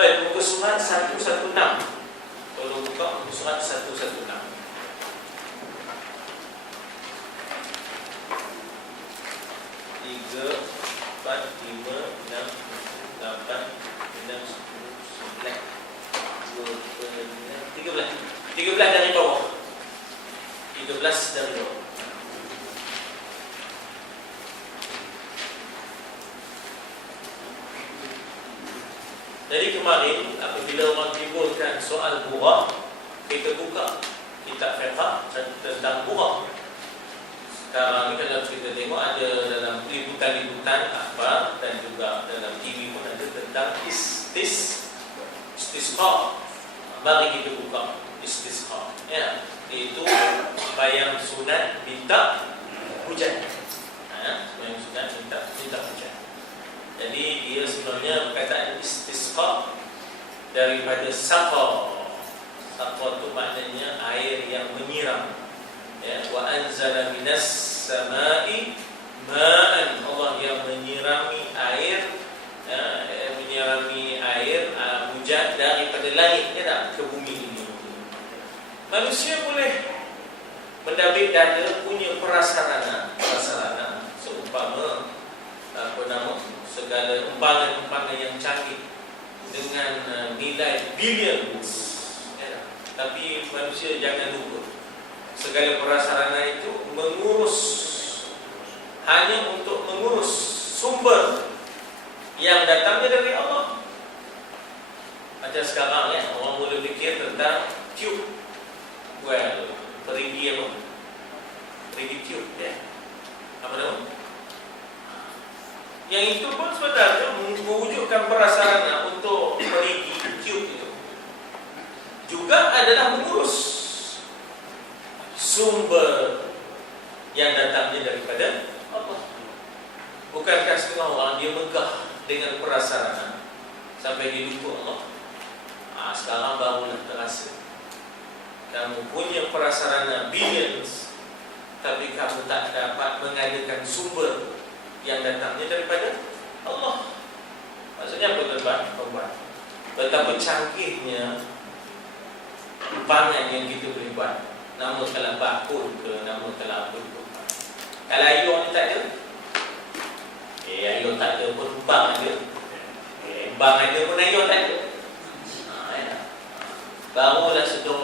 Baik, muka surat 116. Tolong buka muka surat 116. 3, 4, 5, 6, 8, 9, 10, 11, 13 dari bawah. 13 dari bawah. Jadi kemarin apabila orang timbulkan soal burah, kita buka kitab fiqh tentang burah. Sekarang ni kalau kita tengok ada dalam liputan-liputan akhbar dan juga dalam TV pun ada tentang istisqa. Mari kita buka istisqa. Ya, iaitu sembahyang sunat minta hujan. Sembahyang sunat minta hujan. Jadi dia sebenarnya perkataan istisqa daripada saqa. Saqa itu maknanya air yang menyiram. Ya, wa anzala minas samai ma'an, Allah yang menyirami air, hujan daripada langit ke bumi ini. Manusia boleh mendabik dada punya prasarana seumpama segala empangan-empangan yang canggih dengan nilai bilion. Tapi manusia jangan lupa segala prasarana itu hanya untuk mengurus sumber yang datangnya dari Allah. Macam sekarang ya, orang boleh fikir tentang tube. Perigi tube ya. Apa nama? Yang itu pun sebenarnya mewujudkan prasarana untuk perigi tube itu juga adalah mengurus sumber yang datangnya daripada Allah. Bukankah setengah orang dia megah dengan prasarana sampai dia lupa Allah? Sekarang barulah terasa kamu punya prasarana billions, tapi kamu tak dapat mengadakan sumber yang datangnya daripada Allah. Maksudnya apa tuan-tuan? Betapa canggihnya empangan yang kita boleh buat. Nama telah bakul ke, nama telah apa ke. Kalau air ni tak ada, air tak ada pun bang ada. Bang ada pun air tak ada. Barulah sedar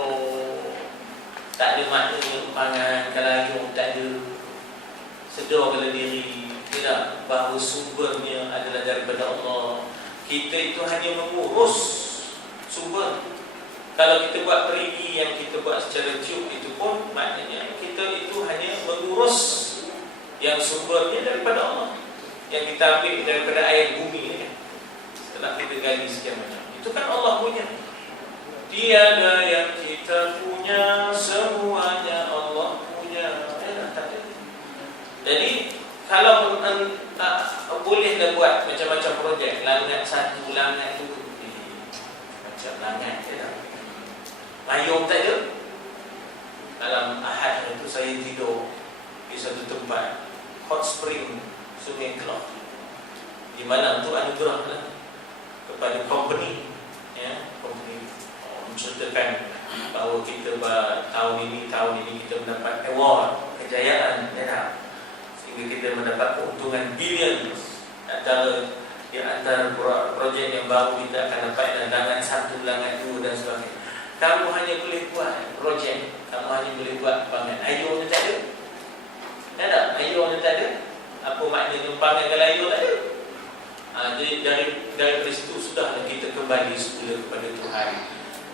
tak ada maknanya empangan kalau air tak ada. Sedar pada diri tidak bahawa sumbernya adalah daripada Allah. Kita itu hanya mengurus sumber. Kalau kita buat perigi yang kita buat secara tube itu pun maknanya kita itu hanya mengurus yang sumbernya daripada Allah, yang kita ambil daripada air bumi ini kan. Setelah kita gali sekian banyak, itu kan Allah punya. Tiada yang kita punya, semuanya Allah punya. Jadi kalau bolehlah buat macam-macam projek, langat satu, langat dua, macam langat payung tak ada. Dalam Ahad itu saya tidur di satu tempat hot spring Sungai Kelok, di mana untuk anugerah kepada company ya, company menceritakan bahawa kita tahun ini kita mendapat award kejayaan ya, sehingga kita mendapat keuntungan bilion. Di antara projek yang baru kita akan dapat langan 1, langan 2 dan sebagainya. Kamu hanya boleh buat projek, kamu hanya boleh buat empangan. Ayuhnya tak ada. Tak ada, ayuhnya tak ada. Apa maknanya empangan kalau ayuh tak ada? Jadi dari situ sudahlah kita kembali semula kepada Tuhan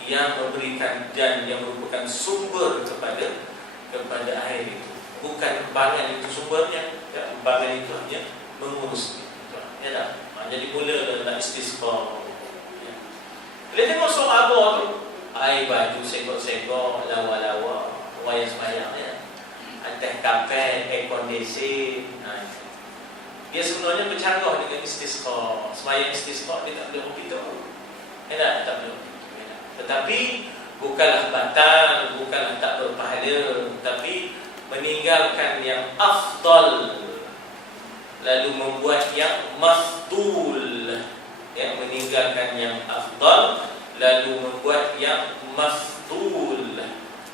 yang memberikan dan yang merupakan sumber kepada air itu. Bukan empangan itu sumbernya, ya, empangan itu hanya mengurus. Ya tak? Jadi mula nak istisqa. Ya. Bila tengok sahabat tu, air baju segok-segok, lawa-lawa, orang yang semayang ya. Atas kapal, air kondisi. Dia sebenarnya bercanggah dengan istisqa. Semayang istisqa dia tak boleh begitu. Tak boleh. Tetapi bukanlah batal, bukanlah tak berpahala, tapi meninggalkan yang afdal lalu membuat yang mafdul. ya, meninggalkan yang afdal lalu membuat yang mafdul.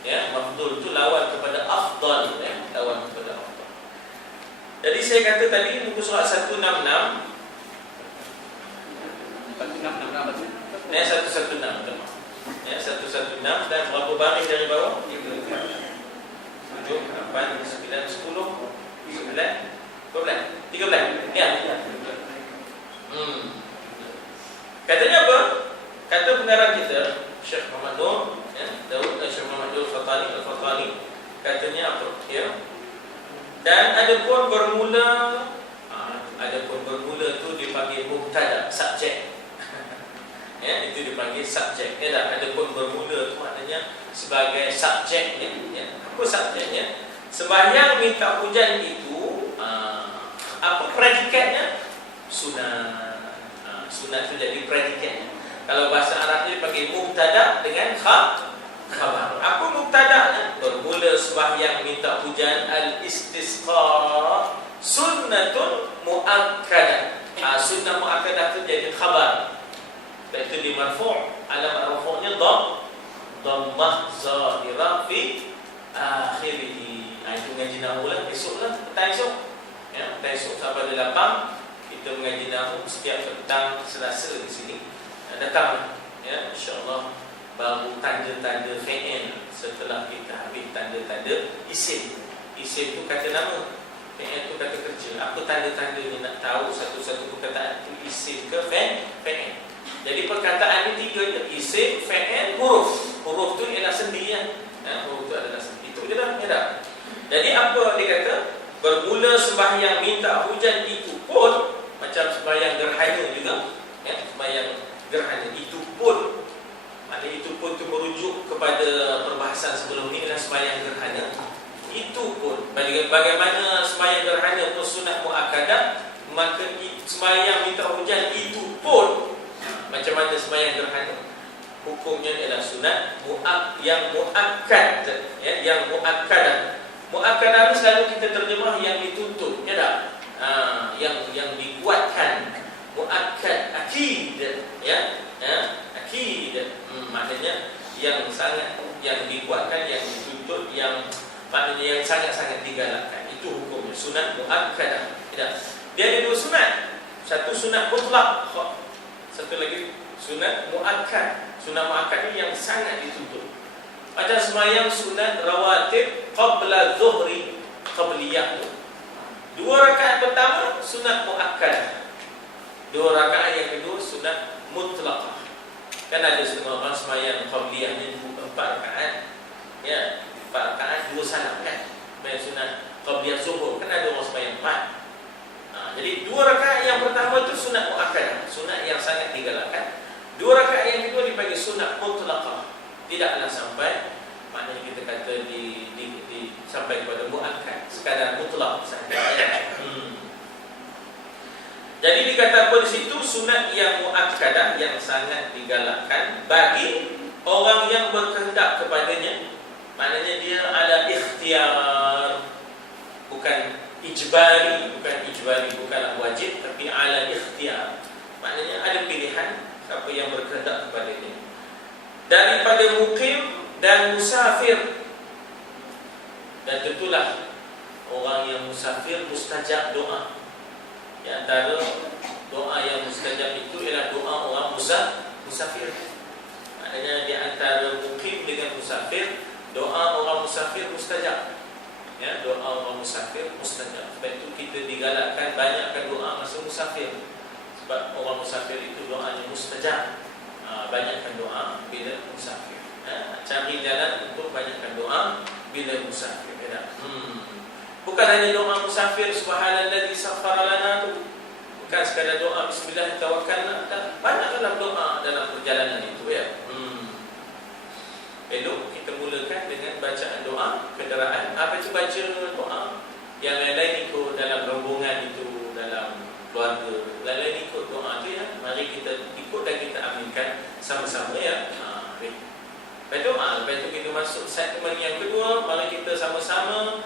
Ya, mafdul itu lawan kepada afdal, ya, lawan kepada afdal. Jadi saya kata tadi buku surat 166 ya, 116 teman. Ya, 116 dan berapa baris dari bawah? 7, 8, 9, 10, 11, 12, 13. Ya. Katanya apa? Kata pengarang kita Syekh Muhammad Nur, ya, Syekh Muhammad Nur Al-Fatani, katanya apa? Ya. Dan adapun bermula tu dipanggil mubtada, subjek. Ya, itu dipanggil subjek. Ya, dah. Adapun bermula tu maknanya sebagai subjek, ya. Apa subjeknya? Sembahyang minta hujan itu apa predikatnya? Sunat. Sunat itu jadi predikatnya. Kalau bahasa Arab dia dipanggil mubtada dengan khabar. Apa mubtada'nya? Bermula sembahyang minta hujan al-istisqa sunnatun muakkadah. Sunnah muakkadah itu jadi khabar. Itu di marfu', alamat marfu'nya dhammah zahirah fi akhirih. Itu ngaji nahwu lah, esoklah, petang esok. Ya, petang esok sampai 8 kita mengaji nahwu setiap petang Selasa di sini. Datang, ya, insya-Allah baru tanda-tanda fi'il setelah kita habis tanda-tanda isim. Isim itu kata nama, fi'il itu kata kerja. Apa tanda-tandanya nak tahu satu-satu perkataan itu isim ke fi'il. Jadi perkataan ini 3 je, isim, fi'il, huruf. Huruf tu ialah sendi, ya. Huruf tu adalah sendi. Itu je dah, ya dah. Jadi apa dia kata? Bermula sembahyang minta hujan itu pun macam sembahyang gerhana juga, ya, sembahyang gerhana itu pun, maknanya itu pun itu merujuk kepada perbahasan sebelum ni adalah sembahyang gerhana. Itu pun bagaimana sembahyang gerhana pun sunat muakkadah, maka sembahyang minta hujan itu pun macam mana sembahyang gerhana hukumnya ialah sunat yang muakkad, ya, yang muakkadah. Muakkadah ni selalu kita terjemah yang dituntut, ya tak? Yang dikuatkan. Muakkad, akid, ya, akid. Maknanya yang sangat, yang dikuatkan, yang dituntut, yang maknanya yang sangat-sangat digalakkan. Itu hukumnya sunat muakkadah. Ya. Dia ada 2 sunat. Satu sunat mutlak, satu lagi sunat muakkad. Sunat muakkad ni yang sangat dituntut. Ada sembahyang sunat rawatib qabla zuhri, qabliyah. 2 rakaat pertama sunat muakkad. 2 rakaat yang kedua sunat mutlaqah. Kan ada setengah orang sembahyang qabliyahnya 4 rakaat. Ya, 4 rakaat 2 salam kan. Sembahyang sunat qabliyah zuhur kan ada orang sembahyang 4. Jadi 2 rakaat yang pertama itu sunat muakkad, sunat yang sangat digalakkan. 2 rakaat yang kedua dipanggil sunat mutlaqah. Tidaklah sampai, maknanya kita kata sampai kepada muakkad, sekadar mutlak sahaja. Jadi dikata apa di situ, sunat yang muakkadah yang sangat digalakkan bagi orang yang berkehendak kepadanya. Maknanya dia ala ikhtiar, bukan ijbari, bukanlah wajib, tapi ala ikhtiar. Maknanya ada pilihan siapa yang berkehendak kepadanya. Daripada mukim dan musafir. Dan tentulah orang yang musafir mustajab doa. Di antara doa yang mustajab itu ialah doa orang musafir. Maknanya di antara mukim dengan musafir, doa orang musafir mustajab. Ya, doa orang musafir mustajab. Sebab itu kita digalakkan banyakkan doa masa musafir. Sebab orang musafir itu doanya mustajab. Banyakkan doa bila musafir. Cari jalan untuk banyakkan doa bila musafir. Bukan hanya doa musafir subhanalladzi sakhkhara lana tu. Bukan sekadar doa bismillah tawakkalna. Banyaklah doa dalam perjalanan itu, ya. Elok kita mulakan dengan bacaan doa kenderaan. Apa itu baca doa? Yang lain-lain ikut dalam rombongan itu, dalam keluarga. Lain-lain ikut doa tu, ya. Mari kita ikut dan kita aminkan sama-sama, ya. Lepas itu kita masuk segmen yang kedua. Mari kita sama-sama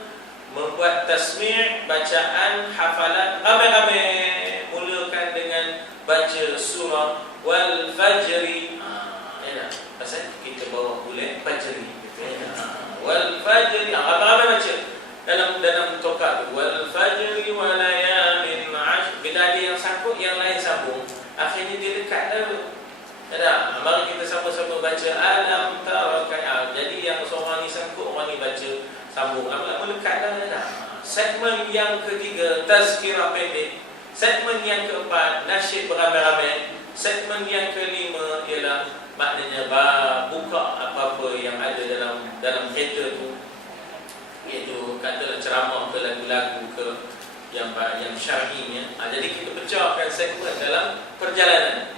membuat tasmi' bacaan hafalan ramai-ramai. Mulakan dengan baca surah kita bawa bulan fajri. Wal fajri, apa baca dalam tokak tu, wal fajri wa layalin ashr. Bila ada yang sangkut, yang lain sambung, akhirnya dia dekat dah. Tak, mari kita sama-sama baca alam tara kai'a. Jadi yang seorang ni sangkut, orang ni baca sambung, lama-lama dekat dah. Segmen yang ketiga, tazkirah pendek. Segmen yang keempat, nasyid beramai-ramai. Segmen yang kelima ialah maknanya buka apa-apa yang ada dalam kereta tu, iaitu katalah ceramah ke lagu-lagu ke yang syar'inya. Jadi kita pecahkan segmen dalam perjalanan,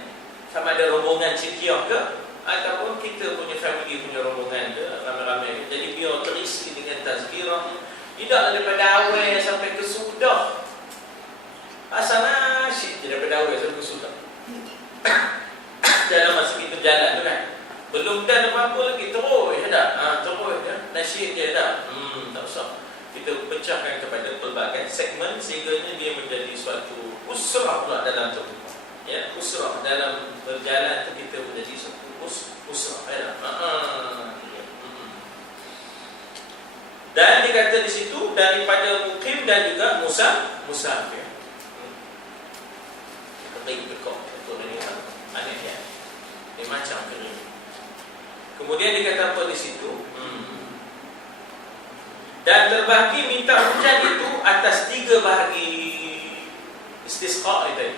sama ada rombongan cekiah ke ataupun kita punya family punya rombongan ke, ramai-ramai. Jadi biar terisi dengan tazkirah, tidak daripada awal sampai ke sudah. Asal nasyid daripada awal sampai ke sudah. Dalam masa kita jalan tu kan, belum dah apa-apa lagi, terus dah. Terus dah nasyid je dah. Tak usah. Kita pecahkan kepada pelbagai segmen sehingga dia menjadi suatu usrah pula dalam tu. Ya, usrah dalam berjalan tu kita menjadi suatu usrah. Dan dikata di situ daripada mukim dan juga musafir. Kita bagi bekok untuk ini aneh ya. Dia macam kering. Kemudian dikata apa di situ? Dan terbahagi minta hujan itu atas 3 bahagi istisqa itu.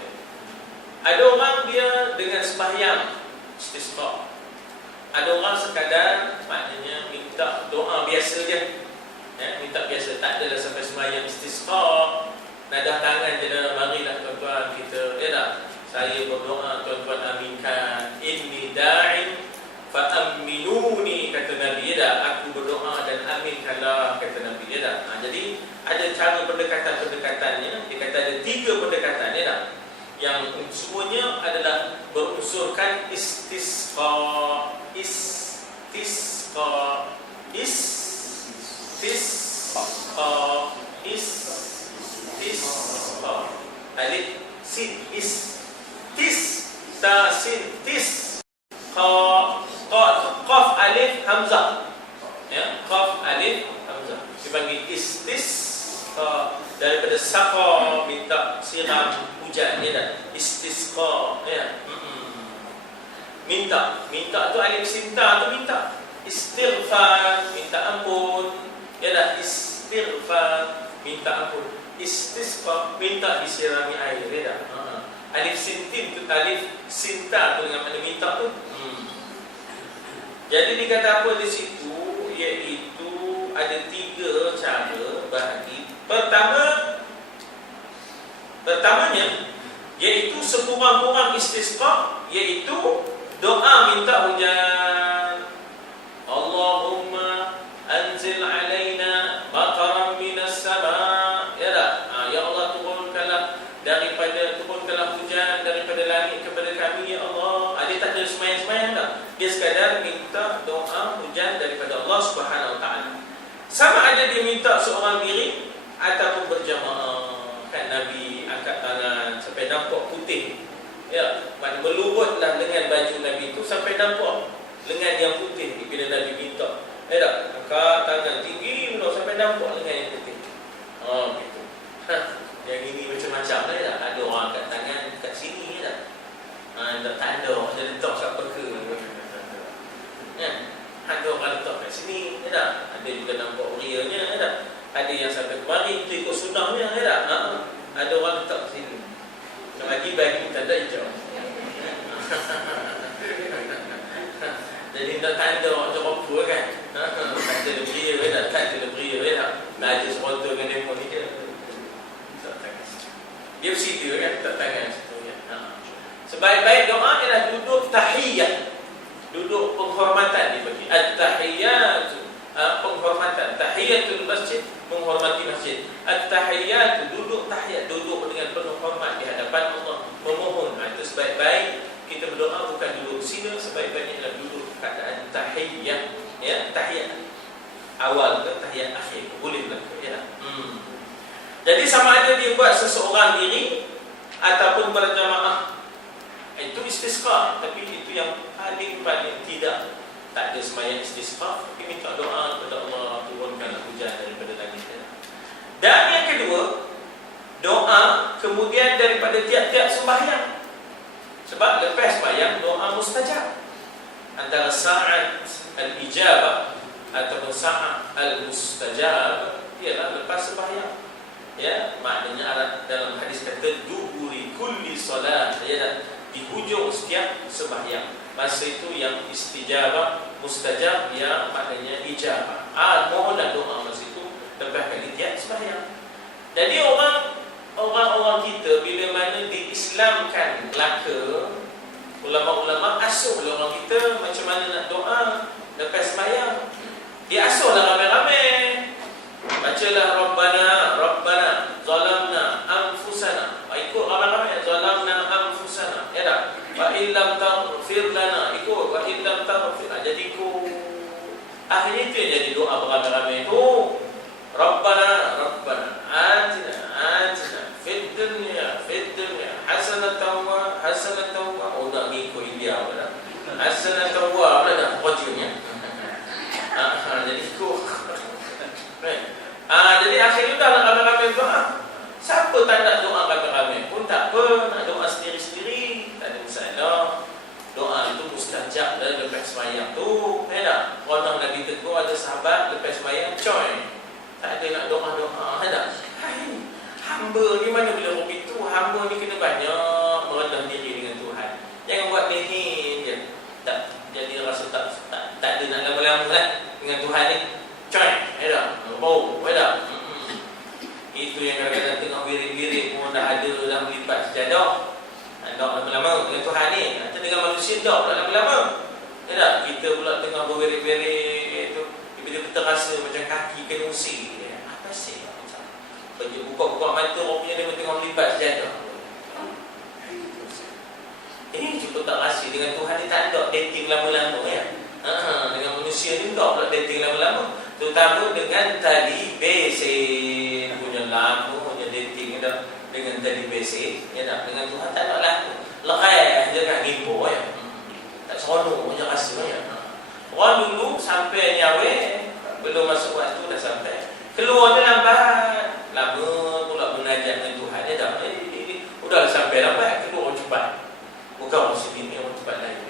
Ada orang dia dengan sembahyang istisqa. Ada orang sekadar maknanya minta doa biasa je. Minta biasa, tak adalah sampai sembahyang istisqa. Nadah tangan je dah, marilah tuan-tuan kita. Saya berdoa, tuan-tuan aminkan. Inni da'in fa'amminuni, kata Nabi. Aku berdoa dan aminkanlah, kata Nabi. Jadi ada cara pendekatan-pendekatannya. Dia kata ada 3 pendekatan yang semuanya adalah berunsurkan istisqa. Alif sin ta sin qaf alif hamzah. Ya, qaf alif hamzah dipanggil daripada saqa, minta siram hujan istisqa minta tu alif sinta tu minta, istighfar minta ampun istighfar minta ampun, istisqa minta disirami air alif sintin tu, alif sinta tu dengan mana minta tu. Jadi dikata apa di situ, iaitu ada 3 cara bahagi. Pertamanya iaitu sekurang-kurang istisqa, iaitu doa minta hujan. Allahumma anzil alaina mataran minas sama. Ya Allah, turunkanlah hujan daripada langit kepada kami ya Allah. Dia tak ada semayang-semayang tak? Dia sekadar minta doa hujan daripada Allah Subhanahu Wa Taala. Sama ada dia minta seorang diri ataupun berjamaah. Kan Nabi angkat tangan sampai nampak putih. Ya, maknanya melurutlah lengan baju Nabi itu sampai nampak lengan yang putih bila Nabi minta. Angkat tangan tinggi sampai nampak lengan yang putih. Gitu. Yang ini macam-macam lah. Ada orang angkat tangan kat sini tak tanda, dia letak kat peka. Ada orang letak kat sini, ada juga nampak rianya, ada yang sampai kemari itu ikut sunnahnya, ada orang letak kat sini. Lagi bagi tanda hijau. Jadi tak tanda macam apa kan? Tak ada beria, tak ada beria, baju serontok dengan demo ni dia. Dia bersitu kan, tak tangan situ kan. Sebaik-baik doa ialah duduk tahiyat, duduk penghormatan dibagi. At-tahiyat, penghormatan. Tahiyatul masjid, menghormati masjid. At-tahiyat, duduk tahiyat, duduk dengan penuh hormat di hadapan Allah, memohon. Itu sebaik-baik kita berdoa bukan duduk sini, sebaik-baiknya adalah duduk keadaan tahiyat. Ya, tahiyat awal ke tahiyat akhir, boleh berlaku ya. Jadi sama ada dia buat seseorang diri ataupun berjamaah, itu istisqa. Tapi itu yang paling tidak tak ada sembahyang istisqa, tapi minta doa kepada Allah turunkanlah hujan daripada langit. Dan yang kedua, doa kemudian daripada tiap-tiap sembahyang. Sebab lepas sembahyang doa mustajab. Antara sa'at al-ijabah ataupun sa'at al-mustajab ialah lepas sembahyang. Ya, maknanya dalam hadis kata duburi kulli solat, ya, di hujung setiap sembahyang. Masa itu yang istijabah, mustajab, ya maknanya ijabah. Mohonlah doa masa itu lepas kali tiap sembahyang. Jadi orang-orang kita bila mana diislamkan belaka, ulama-ulama asuhlah orang kita macam mana nak doa lepas sembahyang. Dia asuhlah ramai-ramai. Bacalah Rabbana zalamna anfusana. Ikut ramai-ramai, zalamna anfusana. Ya tak? Wa illam taghfir lana, ikut wa illam taghfir. Jadi ikut. Akhirnya itu yang jadi doa beramai-ramai itu. Rabbana atina fid dunya hasanatan wa oh nak ngikut India pula. Hasanatan wa dah qajimnya. Jadi ikut. Jadi akhirnya dah nak ramai-ramai doa. Siapa tak nak doa ramai-ramai pun tak apa, nak doa sendiri-sendiri, tak ada masalah. Doa itu mustajab dah lepas sembahyang tu. Tak? Orang Nabi tegur ada sahabat lepas sembahyang coy. Tak ada nak doa-doa, tak? Hamba ni mana boleh begitu? Hamba ni kena banyak merendah diri dengan Tuhan. Jangan buat lehin je. Tak jadi rasa tak ada nak lama-lama lah dengan Tuhan ni. Coy, tak? Bau, tak? Itu yang kadang-kadang tengah wirid-wirid pun dah ada dah melipat sejadah. Tak lama-lama dengan Tuhan ni. Kita dengan manusia tak lama-lama. Tak? Kita pula tengah berwirid-wirid tu, tiba-tiba terasa macam kaki kena usir. Apa sih? Buka-buka mata orang punya dia tengah melipat sejadah. Ini cukup tak rasa dengan Tuhan ni tak ada dating lama-lama ya. Dengan manusia ni tak pula dating lama-lama. Terutama dengan tali besin punya lama punya dating dah dengan tali besin ya tak, dengan Tuhan tak nak laku. Lekai je kan ngimpo ya. Tak seronok punya rasa ya. Orang dulu sampai nyawe belum masuk waktu dah sampai. Keluar dia lambat. Lama pula munajat dengan Tuhan ya tak. Udah sampai lambat keluar cepat. Bukan orang sini orang cepat lagi.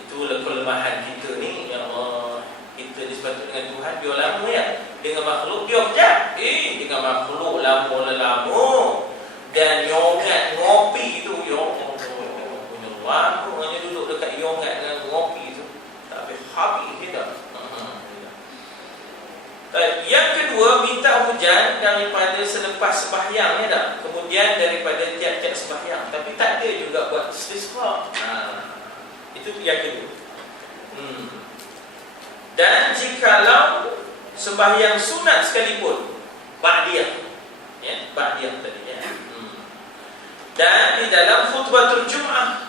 Itulah kelemahan kita ni ya Allah. Kita disebut dengan Tuhan biar lama ya. Dengan makhluk biar kejap. Dengan makhluk lama-lama dan nyongat ngopi tu punya lama hanya duduk dekat nyongat dengan ngopi tu tak habis kita. Yang kedua, minta hujan daripada selepas sembahyang ya tak. Kemudian daripada tiap-tiap sembahyang, tapi tak ada juga buat istisqa. Itu yang kedua. Dan jikalau sembahyang sunat sekalipun, ba'diyah, ya, ba'diyah tadi ya. Dan di dalam khutbatul Jum'ah,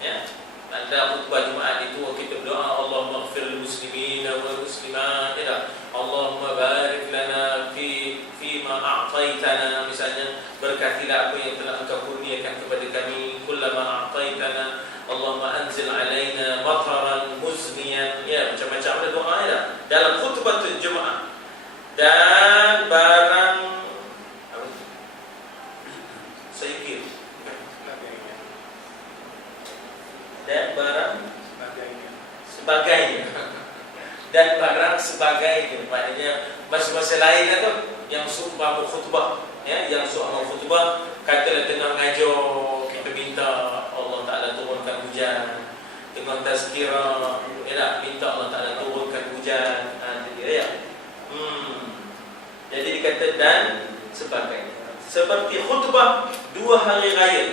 ya, pada khutbah Jumaat itu kita berdoa Allahumma ighfir lil muslimina wal muslimat, ya, Allahumma barik lana fi ma a'taitana, misalnya berkatilah apa yang telah Engkau kurniakan kepada kami, kullama a'taitana Allahumma anzil alaina mataran muzniyan, ya, macam-macam ada doa ya dalam khutbatul Jumaat. Dan barang saya kira dan barang sebagainya dan barang sebagainya, maknanya masa-masa lain lah tu yang suruh khutbah ya, yang suruh khutbah katalah tengah ngajar kita minta Allah Ta'ala turunkan hujan, tengah tazkirah ya, minta Allah Ta'ala turunkan hujan, ya. Jadi dikata dan sebagainya. Seperti khutbah 2 hari raya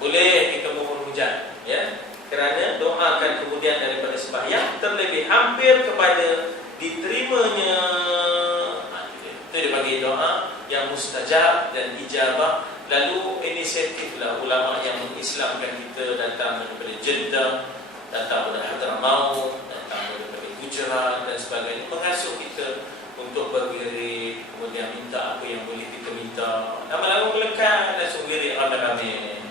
boleh kita mohon hujan ya, kerana doakan kemudian daripada sembahyang terlebih hampir kepada diterimanya. Itu dia bagi doa yang mustajab dan ijabah. Lalu inisiatiflah ulama yang mengislamkan kita datang daripada Jeddah, datang daripada Hadramaut, datang daripada Gujarat dan sebagainya, mengasuh kita untuk berwirid, kemudian minta apa yang boleh kita minta. Lama-lama melekat langsung wirid ramai-ramai.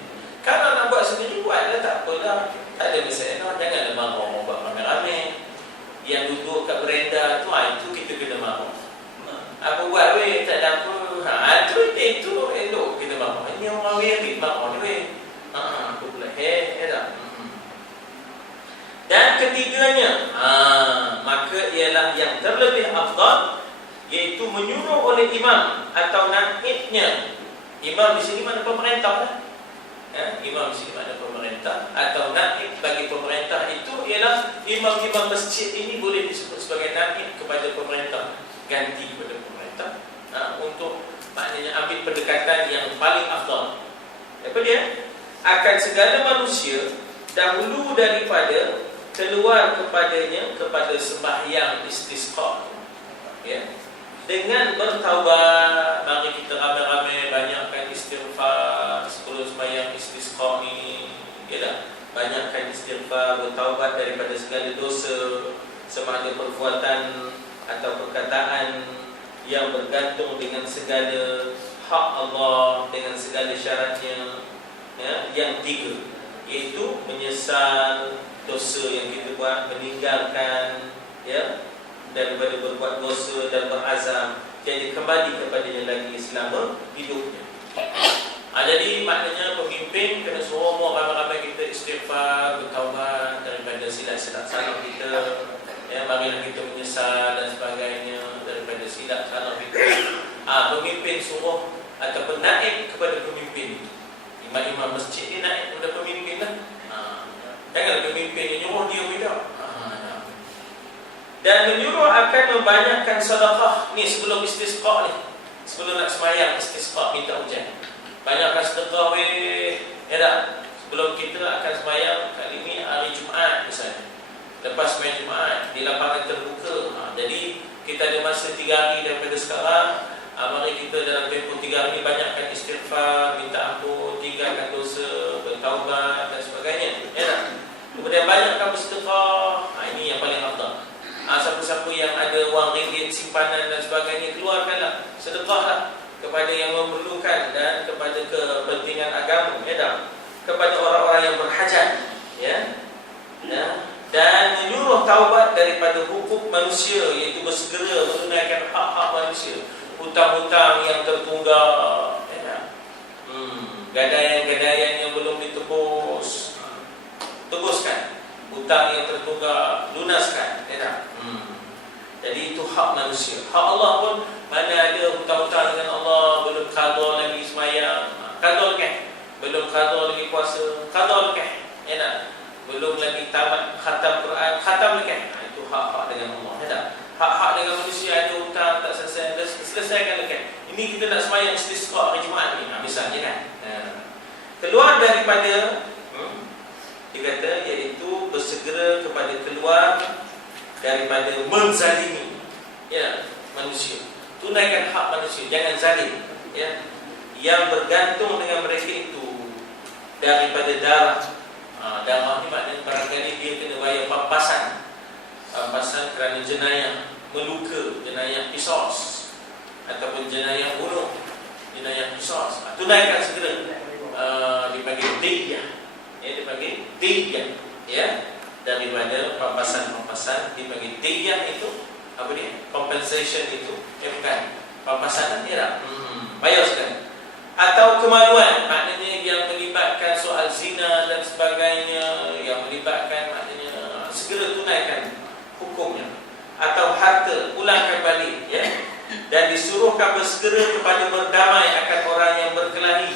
Kalau nak buat sendiri buatlah, tak apalah, tak ada masalah. Janganlah marah orang buat duduk kat berenda tu, itu kita kena marah. Apa buat weh, tak ada apa. Itu elok kita marah. Ini orang weh ambil marah ni weh. Aku pula tak. Dan ketiganya, maka ialah yang terlebih afdal, iaitu menyuruh oleh imam atau naibnya. Imam di sini mana pemerintah lah. Imam di sini mana pemerintah atau naib bagi pemerintah, itu ialah imam-imam masjid ini boleh disebut sebagai naib kepada pemerintah, ganti kepada pemerintah, untuk maknanya ambil pendekatan yang paling afdal. Apa dia? Akan segala manusia dahulu daripada keluar kepadanya kepada sembahyang istisqa, dengan bertaubat. Mari kita ramai-ramai banyakkan istighfar sebelum sembahyang istisqa ni, banyakkan istighfar, bertaubat daripada segala dosa, sama ada perbuatan atau perkataan yang bergantung dengan segala hak Allah, dengan segala syaratnya, yang 3, iaitu menyesal dosa yang kita buat, meninggalkan daripada berbuat dosa, dan berazam jadi kembali kepadanya lagi selama hidupnya. Jadi maknanya pemimpin kena suruh ramai-ramai kita istighfar, bertaubat daripada silap-silap salah kita, marilah kita menyesal dan sebagainya daripada silap salah kita. Pemimpin suruh ataupun naib kepada pemimpin. Imam-imam masjid ni naib kepada pemimpin lah. Janganlah pemimpin yang nyuruh dia tidak. Dan menyuruh akan membanyakkan sedekah ni sebelum istisqa ni, sebelum nak semayang istisqa minta hujan. Banyakkan sedekah weh, tak? Sebelum kita akan semayang kali ni hari Jumaat misalnya, lepas semayang Jumaat di lapangan terbuka, jadi kita ada masa 3 hari daripada sekarang. Mari kita dalam tempoh 3 hari banyakkan istighfar, minta ampun, tinggalkan dosa, bertaubat dan sebagainya, tak? Kemudian banyakkan bersedekah. Ini yang paling afdal. Siapa-siapa yang ada wang ringgit simpanan dan sebagainya, keluarkanlah, sedekahlah kepada yang memerlukan dan kepada kepentingan agama, tak? Kepada orang-orang yang berhajat, dan menyuruh taubat daripada hukum manusia, iaitu bersegera menunaikan hak-hak manusia, hutang-hutang yang tertunggak, gadaian-gadaian yang belum ditebus, tebuskan. Hutang yang tertunggak, lunaskan, tak? Jadi itu hak manusia. Hak Allah pun, mana ada hutang-hutang dengan Allah, belum qada lagi semayang, qada kan? Belum qada lagi puasa, qada kan? Tak? Belum lagi tamat khatam Quran, khatam kan? Itu hak-hak dengan Allah, tak? Hak-hak dengan manusia, ada hutang tak selesai, selesaikan kan? Ini kita nak semayang istisqa hari Jumaat ni, misalnya kan? Keluar daripada dikata, iaitu bersegera kepada keluar daripada menzalimi manusia. Tunaikan hak manusia, jangan zalim, yang bergantung dengan mereka itu daripada darah. Darah ni maknanya barangkali dia kena bayar pampasan kerana jenayah meluka, jenayah qisas ataupun jenayah bunuh, jenayah qisas. Tunaikan segera, dipanggil diyyah. Dipanggil diyyah, daripada pampasan-pampasan dipanggil diyyah. Itu apa dia? Compensation itu, bukan pampasan, tak? Bayar sekali. Atau kemaluan, maknanya yang melibatkan soal zina dan sebagainya, yang melibatkan maknanya segera tunaikan hukumnya. Atau harta, pulangkan balik, dan disuruhkan bersegera kepada berdamai akan orang yang berkelahi.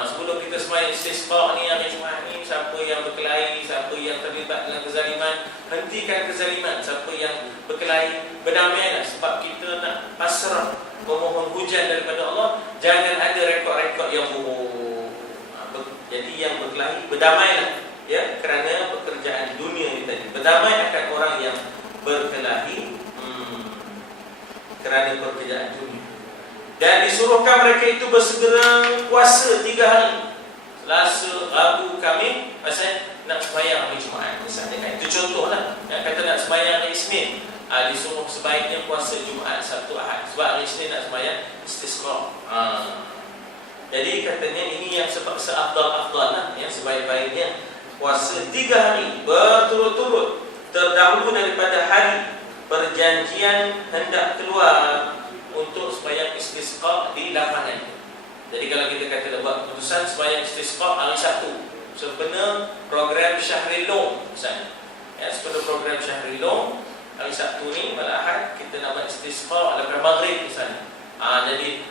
Sebelum kita semayang istisqa ni, hari Jumaat ni, siapa yang berkelahi, siapa yang terlibat dengan kezaliman, hentikan kezaliman. Siapa yang berkelahi, berdamailah. Sebab kita nak pasrah, memohon hujan daripada Allah. Jangan ada rekod-rekod yang buruk. Jadi yang berkelahi, berdamailah, kerana pekerjaan dunia ni tadi. Berdamai akan orang yang berkelahi kerana pekerjaan dunia. Dan disuruhkan mereka itu bersegera puasa 3 hari, Selasa, Rabu, Khamis, pasal nak sembahyang hari Jumaat misalnya, kan? Itu contohlah. Kata nak sembahyang hari Isnin, disuruh sebaiknya puasa Jumaat, Sabtu, Ahad, sebab hari Isnin nak sembahyang istisqa. Jadi katanya ini yang sebab seafdal-afdal lah, yang sebaik-baiknya puasa 3 hari berturut-turut terdahulu daripada hari perjanjian hendak keluar untuk sembahyang istisqa di lapangan. Jadi kalau kita kata buat keputusan sembahyang istisqa hari Sabtu, sebenarnya program Syahril Long misalnya, sebenarnya program Syahril Long hari Sabtu ni pada Ahad kita nak buat istisqa lepas maghrib misalnya. Jadi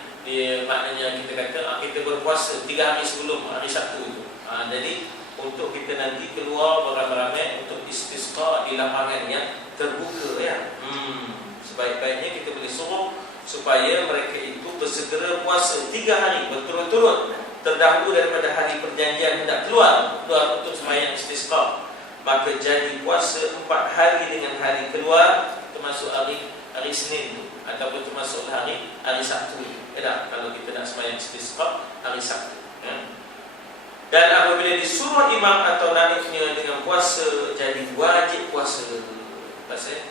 maknanya kita kata kita berpuasa 3 hari sebelum hari Sabtu itu. Jadi untuk kita nanti keluar beramai-ramai untuk istisqa di lapangan yang terbuka ya. Sebaik-baiknya kita boleh suruh supaya mereka itu bersegera puasa 3 hari berturut-turut terdahulu daripada hari perjanjian hendak keluar untuk sembahyang istisqa. Maka jadi puasa 4 hari dengan hari keluar, termasuk hari Senin ataupun termasuk hari Sabtu. Kalau kita nak sembahyang istisqa hari Sabtu. Dan apabila disuruh imam atau naibnya dengan puasa, jadi wajib puasa. Pasal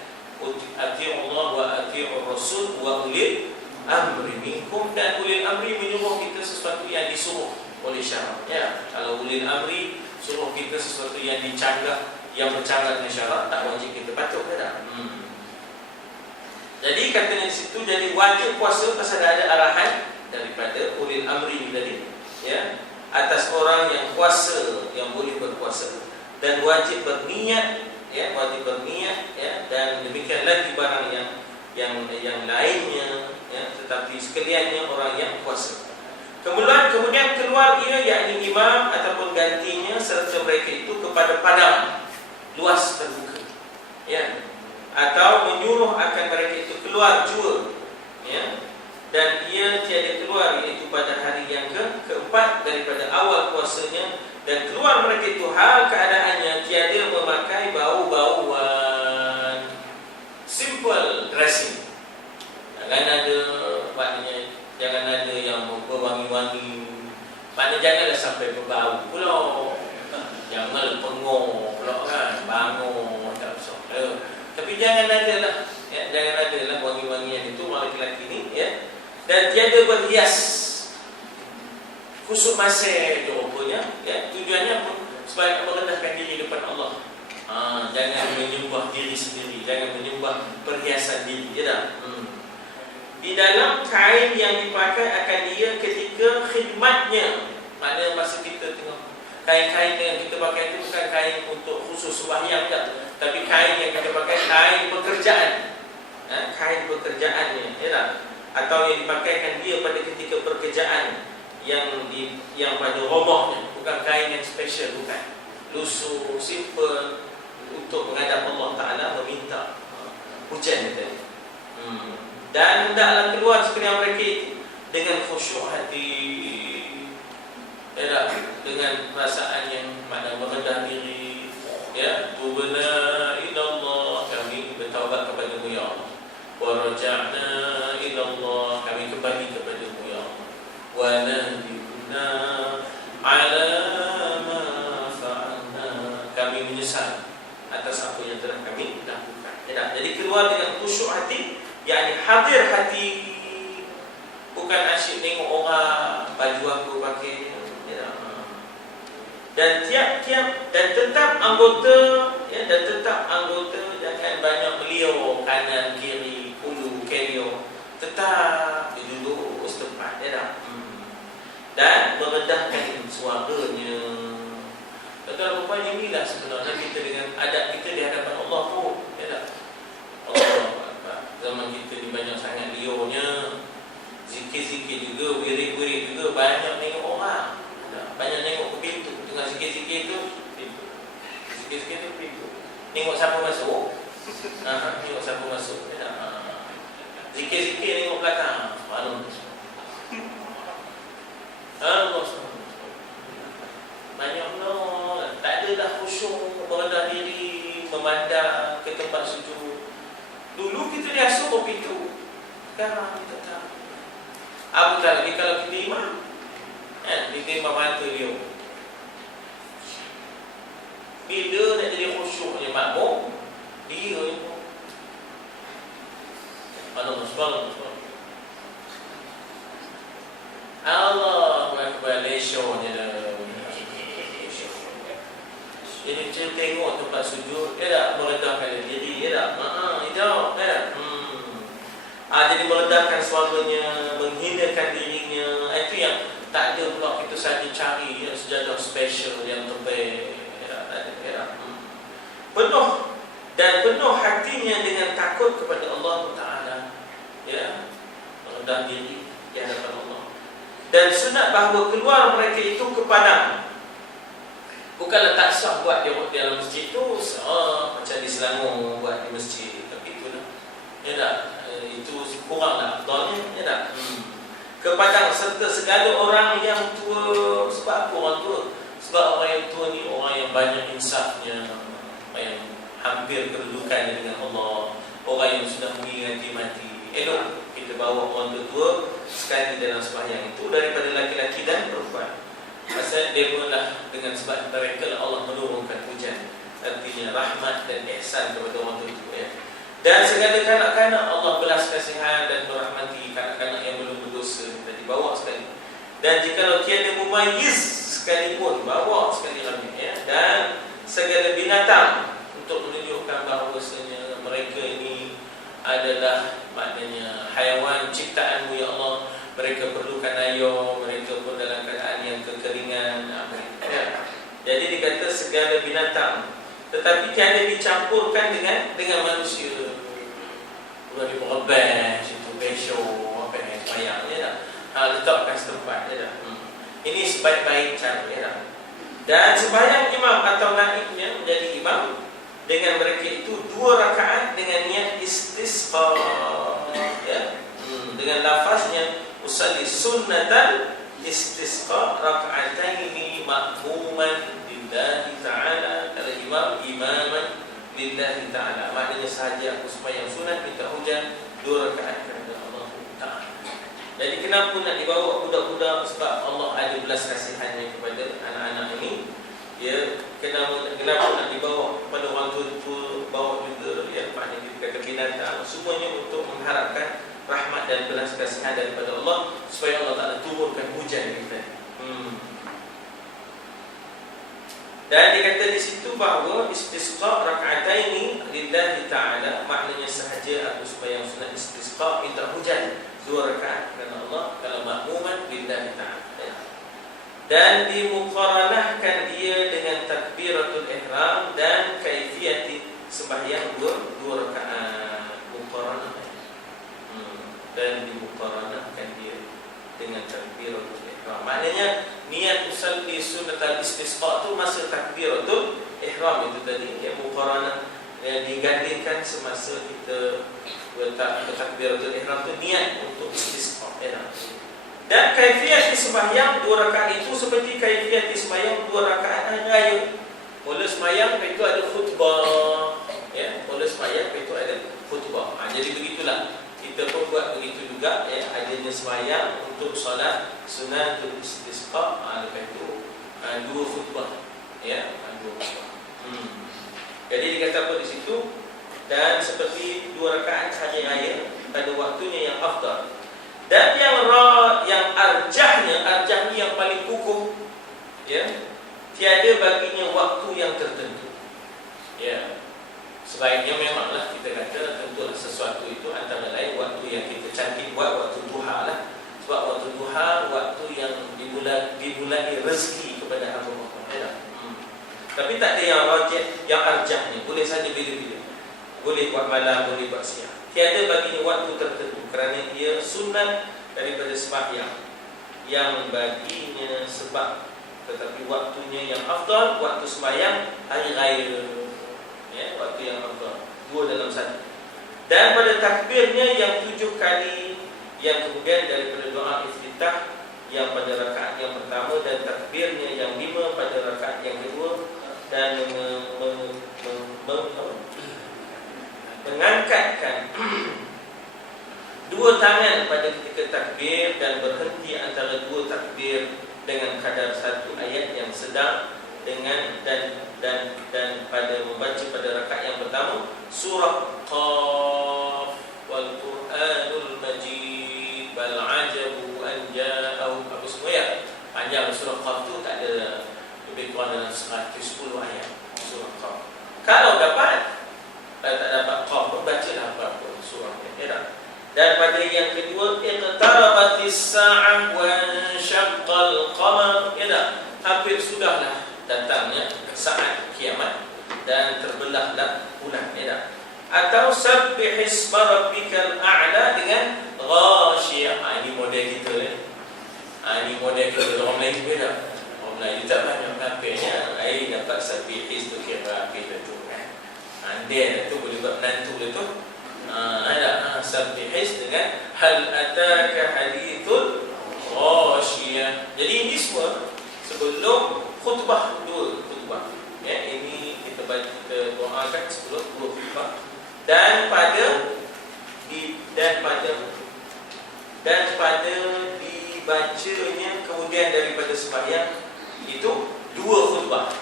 ati'u Allah wa ati'u Rasul wa ulil amri minkum, dan ulil amri menyuruh kita sesuatu yang disuruh oleh syarak. Kalau ulil amri suruh kita sesuatu yang dicanggah, yang bercanggah dengan syarak, tak wajib kita patuh ke tak? Jadi katanya di situ jadi wajib puasa pasal ada arahan daripada ulil amri tadi, atas orang yang puasa, yang boleh berpuasa, dan wajib berniat, dan demikian lagi barang yang lainnya, tetapi sekaliannya orang yang puasa. Kemudian keluar ia, yakni imam ataupun gantinya serta mereka itu kepada padang luas terbuka, atau menyuruh akan mereka itu keluar jua, dan ia tiada keluar, iaitu pada hari yang keempat daripada awal puasanya, dan keluar mereka itu hal keadaannya tiada memakai bau-bauan. Simple dressing. Jangan ada yang berwangi-wangi. Maknanya janganlah sampai berbau pula. Janganlah pengor pula kan, bangun tak usah. Tapi jangan ada lah, jangan ada lah wangi-wangian itu lelaki ni, dan tiada berhias kusuk masih rupanya, tujuannya pun supaya merendahkan diri depan Allah. Jangan menyembah diri sendiri, jangan menyembah perhiasan diri, Di dalam kain yang dipakai akan dia ketika khidmatnya. Maknanya masa kita tengok kain-kain yang kita pakai itu bukan kain untuk khusus sembahyang tak, tapi kain yang kita pakai kain pekerjaan, kain pekerjaannya, atau yang dipakaikan dia pada ketika pekerjaan yang pada rumahnya, bukan kain yang special, bukan lusuh, simple untuk menghadap Allah Ta'ala meminta hujan tadi. Dan hendaklah keluar sekalian mereka itu dengan khusyuk hati, dengan perasaan yang mana merendah diri, tubna ila Allah, kami bertaubat kepada-Mu ya Allah, wa raja'na ila Allah, kami kembali kepada-Mu ya Allah, wa nadimna ala ma fa'alna, kami menyesal atas apa yang telah kami lakukan. Jadi keluar dengan khusyuk hati, yakni hadir hati, bukan asyik tengok orang baju aku pakai, dan tiap-tiap dan tetap anggota, jangan banyak beliau kanan kiri, hulu kelio, tetap duduk setempat, dan merendahkan suaranya. Tuan-tuan rupanya inilah sebenarnya kita dengan adab kita di hadapan Allah pun, Allah zaman kita ni banyak sangat liurnya, zikir-zikir juga, wirid-wirid juga, banyak tengok orang, banyak tengok ke pintu. Tengah zikir-zikir tu pintu, zikir-zikir tu pintu, tengok siapa masuk, tengok siapa masuk, zikir-zikir tengok belakang, Allah banyak tak adalah khusyuk, merendah diri, memandang ke tempat sujud. Dulu kita diasuh ke pintu, sekarang kita tak. Apatah lagi kalau kita imam, kita imam mata dia. Bila nak jadi khusyuknya makmum, dia yang Allah SWT. Allah Akbar, lesyonnya dah. Jadi Dia tengok tempat sujud, dia tak meredahkan diri, dia tak hijau, dia jadi meredahkan suaranya, menghinakan dirinya. Itu yang tak ada pula kita saja cari yang sejadah special yang terbaik. Penuh dan penuh hatinya dengan takut kepada Allah Ta'ala, ya, merendah diri di hadapan Allah. Dan sunat bahawa keluar mereka itu ke padang. Bukanlah tak sah buat dia buat dalam masjid tu, macam di Selangor buat di masjid, tapi itu dah, ya tak, itu kuranglah afdalnya, ya tak. Ke padang serta segala orang yang tua. Sebab apa orang tua? Sebab orang yang tua ni orang yang banyak insafnya, orang yang hampir kedudukannya dengan Allah, orang yang sudah mengingati mati. Elok kita bawa orang tua sekali dalam sembahyang itu daripada laki-laki dan perempuan. Pasal dia pula dengan sebab mereka Allah menurunkan hujan, artinya rahmat dan ihsan kepada orang tua, ya. Dan segala kanak-kanak Allah belas kasihan dan merahmati kanak-kanak yang belum berdosa, kita dibawa sekali. Dan jikalau tiada mumayyiz sekalipun, bawa sekali kami, ya. Dan segala binatang untuk menunjukkan bahawasanya mereka ini adalah maknanya haiwan ciptaanmu, ya Allah. Mereka perlukan air, mereka pun dalam keadaan yang kekeringan, ya. Jadi dikata segala binatang, tetapi tiada dicampurkan dengan manusia. Udah di Morban, situ Besho, apa yang semayangnya dah, letakkan setempat, ya dah. Ini sebaik-baik cara, ya dah. Dan sembahyang imam atau naibnya menjadi imam dengan mereka itu 2 rakaat dengan niat istisqa, ya. Dengan lafaznya usalli sunnatan istisqa raka'ataini ma'muman lillahi ta'ala. Kalau imam, imaman lillahi ta'ala, maknanya sahaja aku sembahyang sunat minta hujan 2 rakaat kepada Allah Ta'ala. Jadi kenapa nak dibawa budak-budak? Sebab Allah ada belas kasihannya kepada anak-anak ini, ya. Kenapa nak dibawa kepada orang tua, bawa juga, ya, maknanya kita kata binatang, semuanya untuk mengharapkan rahmat dan belas kasihan daripada Allah, supaya Allah Ta'ala turunkan hujan kita. Dan dikata di situ bahawa istisqa raka'ataini lillahi ta'ala, maknanya sahaja aku sembahyang sunat istisqa minta hujan 2 rakaat kerana Allah, kalau makmuman lillahi ta'ala. Dan dimuqaranahkan dia dengan takbiratul ihram dan kaifiyati sembahyang 2 rakaat. Muqaranah, dan dimuqaranahkan dia dengan takbiratul ihram. Maknanya niat usalli sunnatal istisqa tu masa takbiratul ihram itu tadi, ya, muqaranah, ya, digandingkan semasa kita letak takbiratul ihram tu niat untuk istisqa, ya. Dan kaifiat sembahyang 2 rakaat itu seperti kaifiat sembahyang 2 rakaat hari raya. Mula sembahyang itu ada khutbah, ya, mula sembahyang itu ada khutbah. Jadi begitulah kita pun buat begitu juga, ya, adanya sembahyang untuk solat sunatul istisqa, lepas itu 2 khutbah, ya, 2 khutbah. Jadi dikata apa di situ? Dan seperti 2 rakaat hari raya pada waktunya yang afdal. Dan yang arjahnya yang paling kukuh, ya, tiada baginya waktu yang tertentu, ya. Sebaiknya memanglah kita kata tentulah sesuatu itu antara lain waktu yang kita cantik buat waktu duha lah. Sebab waktu duha waktu yang dimulai rezeki kepada hamba Allah, ya. Tapi tak ada yang rajih, yang arjahnya, boleh saja bila-bila. Boleh buat malam, boleh buat siang. Tiada baginya waktu tertentu kerana ia sunat daripada sembahyang yang baginya sebab, tetapi waktunya yang afdal waktu sembahyang hari raya, ya, waktu yang afdal 2 dalam 1. Dan pada takbirnya yang 7 kali, yang kemudian daripada doa iftitah yang pada rakaat yang pertama, dan takbirnya yang 5 pada rakaat yang kedua, dan mengangkatkan 2 tangan pada ketika takbir dan berhenti antara 2 takbir dengan kadar 1 ayat yang sedang, dengan dan pada membaca pada rakaat yang pertama surah Qaf wal Qur'anul Majid bal ajabu an ja'ahum, apa semua, ya. Panjang surah Qaf tu, tak ada, lebih kurang dalam 110 ayat surah Kalau dapat, kalau tak dapat qaf pun bacalah apa-apa surah ya. Dan pada yang kedua, iqtarabatis sa'ah wa syaqqal qamar ya. Hampir sudahlah datangnya saat kiamat dan terbelahlah bulan ya. Atau sabbih isma rabbikal a'la dengan ghasyiyah. Ini model kita ni. Ini model kita orang Melayu beda. Orang Melayu tak banyak hampirnya ai dapat sabbih tu kira apa tu kan. Dia tu boleh buat menantu dia tu. Ada sabbih dengan hal ataka hadithul ghasyiyah. Jadi ini semua sebelum khutbah dua khutbah. Ya, ini kita doakan sebelum dua khutbah. Dan pada dibacanya kemudian daripada sembahyang itu dua khutbah,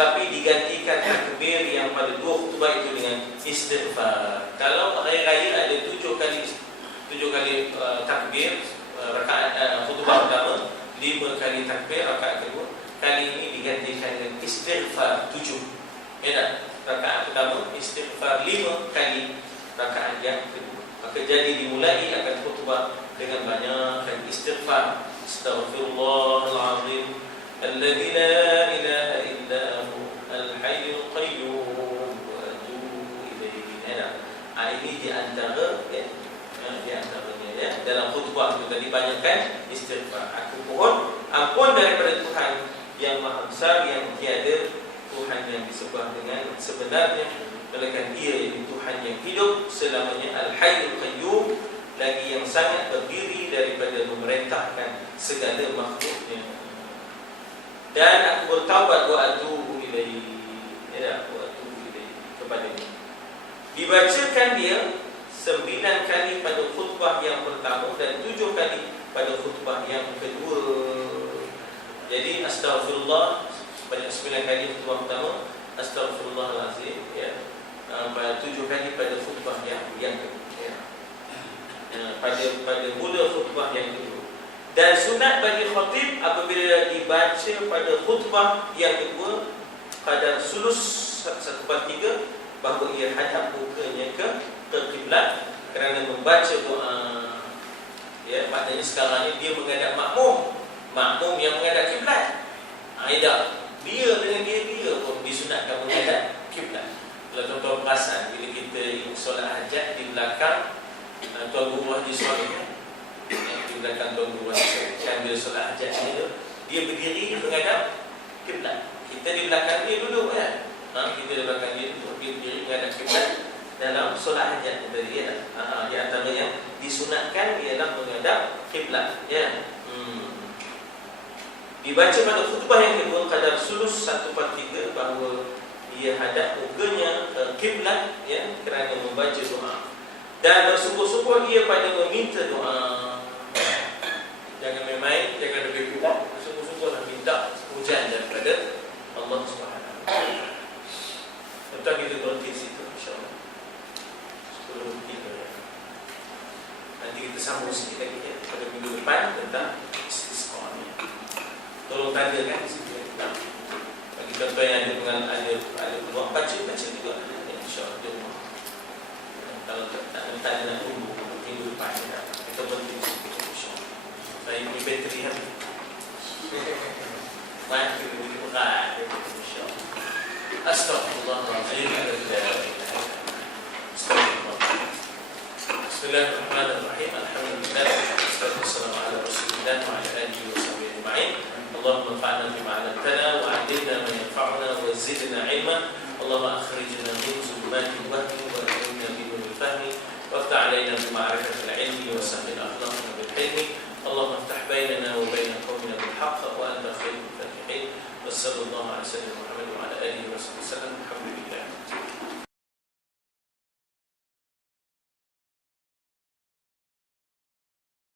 tapi digantikan takbir yang pada dua khutbah itu dengan istighfar. Kalau hari raya ada 7 kali takbir rakaat khutbah pertama, 5 kali takbir rakaat kedua. Kali ini digantikan dengan istighfar 7. Ya tak? Rakaat pertama istighfar 5 kali, rakaat yang kedua maka jadi dimulai akan khutbah dengan banyak istighfar. Astaghfirullahalazim alladzi la ilaha illa hu al-hayyul qayyum wa atubu ilaihi. Ini di antaranya ya, dalam khutbah itu tadi banyakkan istighfar. Aku mohon ampun daripada Tuhan yang Maha Besar, yang tiada Tuhan yang disembah dengan sebenarnya melainkan Dia, yaitu Tuhan yang hidup selamanya, Al-Hayyul Qayyum, lagi yang sangat berdiri daripada memerintahkan segala makhluknya. Dan aku bertaubat wa atubu ilaihi, ya, wa atubu ilaihi, kepadanya. Dibacakan dia 9 kali pada khutbah yang pertama dan 7 kali pada khutbah yang kedua. Jadi astaghfirullah banyak 9 kali khutbah pertama, astaghfirullahalazim ya. Pada 7 kali pada khutbah yang kedua ya. Pada mula khutbah yang kedua. Dan sunat bagi khatib apabila dibaca pada khutbah yang kedua kadar sulus 1/3 bahawa ia hadap mukanya ke kiblat kerana membaca doa. Ya, maknanya sekarang ni dia menghadap makmum yang menghadap kiblat. Dia dengan dia pun disunatkan menghadap kiblat. Kalau tuan-tuan perasan bila kita solat hajat di belakang tuan guru haji suaminya, di belakang tuan guru haji kan, bila solat hajat dia berdiri menghadap kiblat. Kita di belakang dia duduk kan. Kita di belakang dia duduk, dia berdiri menghadap kiblat dalam solat hajat tadi ya. Di antara yang disunatkan ialah menghadap kiblat ya. Dibaca pada khutbah yang kedua kadar sulus 1/3 bahawa ia hadap mukanya kiblat ya, kerana membaca doa. Dan bersungguh-sungguh ia pada meminta doa. Jangan main-main, jangan lebih kurang, bersungguh-sungguhlah minta hujan daripada Allah Subhanahu wa taala. Tentu kita berhenti situ insya-Allah. 10:03 ya. Nanti kita sambung sikit lagi ya pada minggu depan tentang istisqa ni. Tolong tandakan di situ ya. Bagi contoh yang ada peluang baca juga insya-Allah di rumah. Kalau tak minta nak tunggu minggu depan ya. Kita berhenti sikit insya-Allah. Saya punya bateri habis. Baik, kita boleh berat insya-Allah. Astaghfirullahaladzim. Bismillahirrahmanirrahim. Alhamdulillah. Wassalamualaikum ala Rasulillah wa ala alihi wa sahbihi ajma'in. Allahumma anfa'na bima 'allamtana wa 'allimna ma yanfa'una wa zidna 'ilma. Allahumma akhrijna min zulumati al-wahmi wa akrimna bi nuril fahmi وافتح علينا بمعرفة العلم وسهل أخلاقنا بالحلم. اللهم افتح بيننا وبين قومنا بالحق وأنت خير الفاتحين. وصلى الله على سيدنا محمد وعلى آله وصحبه وسلم.